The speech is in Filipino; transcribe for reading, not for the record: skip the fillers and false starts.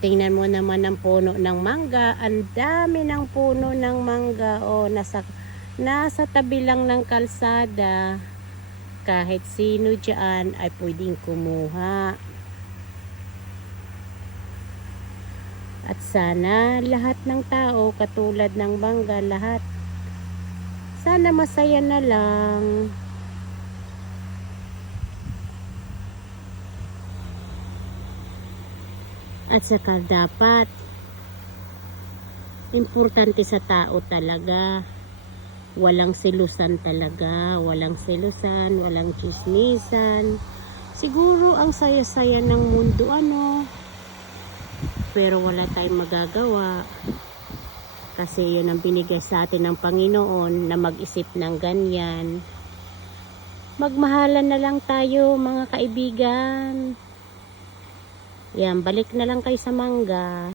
Tingnan mo naman ang puno ng mangga. Ang dami ng puno ng mangga. O, nasa tabi lang ng kalsada. Kahit sino dyan ay pwedeng kumuha. At sana lahat ng tao katulad ng mangga, lahat sana masaya na lang. At saka dapat importante sa tao talaga, walang selusan talaga, walang selusan, walang chismisan. Siguro ang saya-saya ng mundo pero wala tayong magagawa kasi yun ang binigay sa atin ng Panginoon na mag-isip ng ganyan. Magmahalan na lang tayo mga kaibigan. Yan, balik na lang kayo sa mangga.